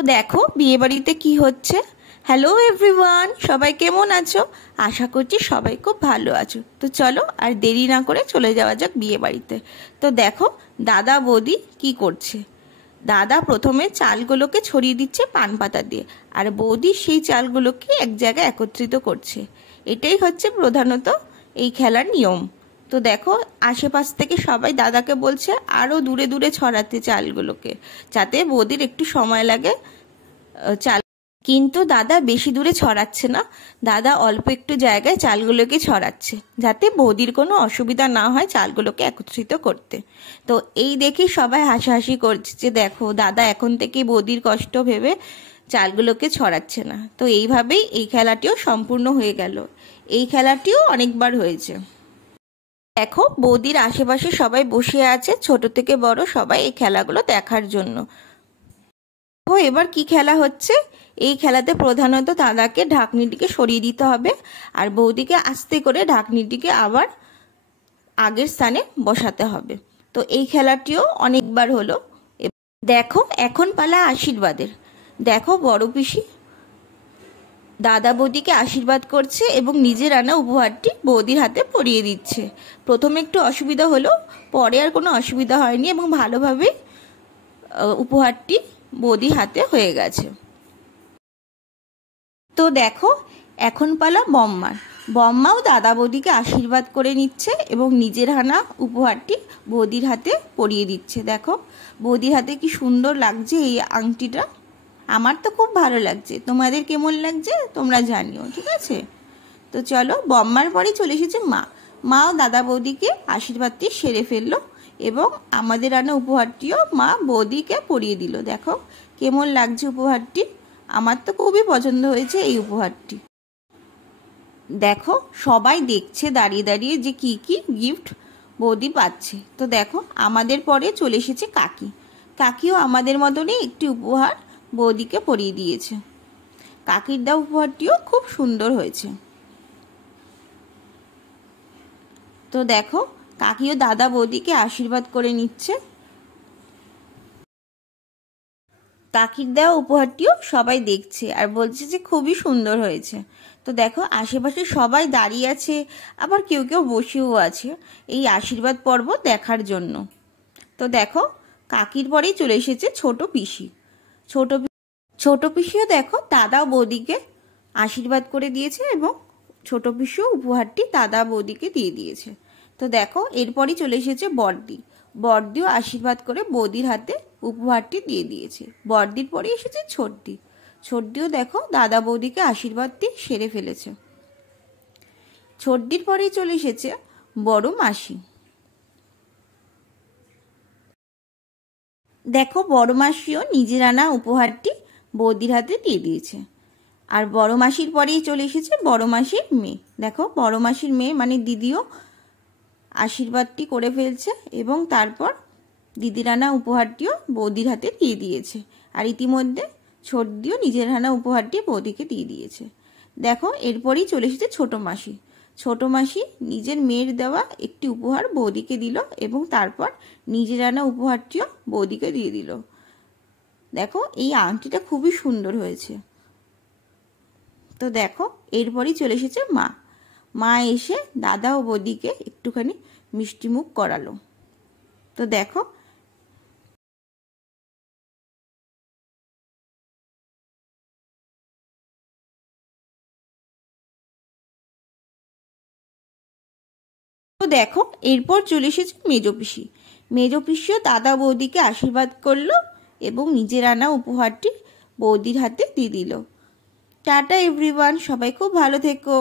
তো দেখো বিয়ে বাড়িতে কি হচ্ছে। হ্যালো এভরিওয়ান, সবাই কেমন আছো? আশা করছি সবাই খুব ভালো আছো। তো চলো আর দেরি না করে চলে যাওয়া যাক বিয়ে বাড়িতে। তো দেখো দাদা বৌদি কি করছে। দাদা প্রথমে চালগুলোকে ছড়িয়ে দিচ্ছে পান পাতা দিয়ে, আর বৌদি সেই চালগুলোকে এক জায়গায় একত্রিত করছে। এটাই হচ্ছে প্রধানত এই খেলার নিয়ম। তো দেখো আশেপাশ থেকে সবাই দাদাকে বলছে আরও দূরে দূরে ছড়াতে চালগুলোকে, যাতে বৌদির একটু সময় লাগে চাল। কিন্তু দাদা বেশি দূরে ছড়াচ্ছে না, দাদা অল্প একটু জায়গায় চালগুলোকে ছড়াচ্ছে, যাতে বৌদির কোনো অসুবিধা না হয় চালগুলোকে একত্রিত করতে। তো এই দেখে সবাই হাসাহাসি করছে যে দেখো দাদা এখন থেকে বৌদির কষ্ট ভেবে চালগুলোকে ছড়াচ্ছে না। তো এইভাবেই এই খেলাটিও সম্পূর্ণ হয়ে গেল। এই খেলাটিও অনেকবার হয়েছে। দেখো বৌদির আশেপাশে সবাই বসে আছে, ছোট থেকে বড় সবাই এই খেলাগুলো দেখার জন্য। ও এবার কি খেলা হচ্ছে। এই খেলাতে প্রধানত দাদাকে ঢাকনিটিকে সরিয়ে দিতে হবে, আর বৌদিকে আস্তে করে ঢাকনিটিকে আবার আগের স্থানে বসাতে হবে। তো এই খেলাটিও অনেকবার হলো। দেখো এখন পালা আশীর্বাদের। দেখো বড় পিসি দাদা বৌদিকে আশীর্বাদ করছে এবং নিজের আনা উপহারটি বৌদির হাতে পরিয়ে দিচ্ছে। প্রথমে একটু অসুবিধা হলো, পরে আর কোনো অসুবিধা হয়নি এবং ভালোভাবে উপহারটি বৌদির হাতে হয়ে গেছে। তো দেখো এখন পালা বম্মার। বম্মাও দাদা বৌদিকে আশীর্বাদ করে নিচ্ছে এবং নিজের আনা উপহারটি বৌদির হাতে পরিয়ে দিচ্ছে। দেখো বৌদির হাতে কি সুন্দর লাগছে এই আংটিটা। আমার তো খুব ভালো লাগছে, তোমাদের কেমন লাগছে তোমরা জানিও, ঠিক আছে? তো চলো বম্মার পরে চলে এসেছে মা। মাও দাদা বৌদিকে আশীর্বাদটি সেরে ফেললো এবং আমাদের আনা উপহারটিও মা বৌদিকে পরিয়ে দিল। দেখো কেমন লাগছে উপহারটি, আমার তো খুবই পছন্দ হয়েছে এই উপহারটি। দেখো সবাই দেখছে দাঁড়িয়ে দাঁড়িয়ে যে কি কি গিফট বৌদি পাচ্ছে। তো দেখো আমাদের পরে চলে এসেছে কাকি। কাকিও আমাদের মতনই একটি উপহার বৌদিকে পরিয়ে দিয়েছে। কাকির দেওয়া উপহারটিও খুব সুন্দর হয়েছে। তো দেখো কাকিও দাদা বৌদিকে আশীর্বাদ করে নিচ্ছে। কাকির দেওয়া উপহারটিও সবাই দেখছে আর বলছে যে খুবই সুন্দর হয়েছে। তো দেখো আশেপাশে সবাই দাঁড়িয়ে আছে, আবার কেউ কেউ বসেও আছে এই আশীর্বাদ পর্ব দেখার জন্য। তো দেখো কাকির পরেই চলে এসেছে ছোট পিসি। ছোট পিসিও দেখো দাদা বৌদিকে আশীর্বাদ করে দিয়েছে এবং ছোট পিসিও উপহারটি দাদা বৌদিকে দিয়ে দিয়েছে। তো দেখো এরপরই চলে এসেছে বড়দি। বড়দিও আশীর্বাদ করে বৌদির হাতে উপহারটি দিয়ে দিয়েছে। বড়দির পরে এসেছে ছোটদি। ছোটদিও দেখো দাদা বৌদিকে আশীর্বাদটি সেরে ফেলেছে। ছোটদির পরেই চলে এসেছে বড় মাসি। দেখো বড় মাসিও নিজের আনা উপহারটি বৌদির হাতে দিয়ে দিয়েছে। আর বড় মাসির পরেই চলে এসেছে বড় মাসির মেয়ে। দেখো বড় মাসির মেয়ে মানে দিদিও আশীর্বাদটি করে ফেলছে এবং তারপর দিদির আনা উপহারটিও বৌদির হাতে দিয়ে দিয়েছে। আর ইতিমধ্যে ছোটদিও নিজের আনা উপহারটি বৌদিকে দিয়ে দিয়েছে। দেখো এরপরই চলে এসেছে ছোট মাসি। ছোট মাসি নিজের মেয়ের দেওয়া একটি উপহার বৌদিকে দিল এবং তারপর নিজের আনা উপহারটিও বৌদিকে দিয়ে দিল। দেখো এই আংটিটা খুবই সুন্দর হয়েছে। তো দেখো এরপরই চলে এসেছে মা। মা এসে দাদা ও বৌদিকে একটুখানি মিষ্টিমুখ করালো। তো দেখো এরপর চলে এসেছে মেজো পিসি। মেজো পিসিও দাদা বৌদিকে আশীর্বাদ করলো এবং নিজের আনা উপহারটি বৌদির হাতে দিয়ে দিল। টাটা এভরিওয়ান, সবাই খুব ভালো থেকো।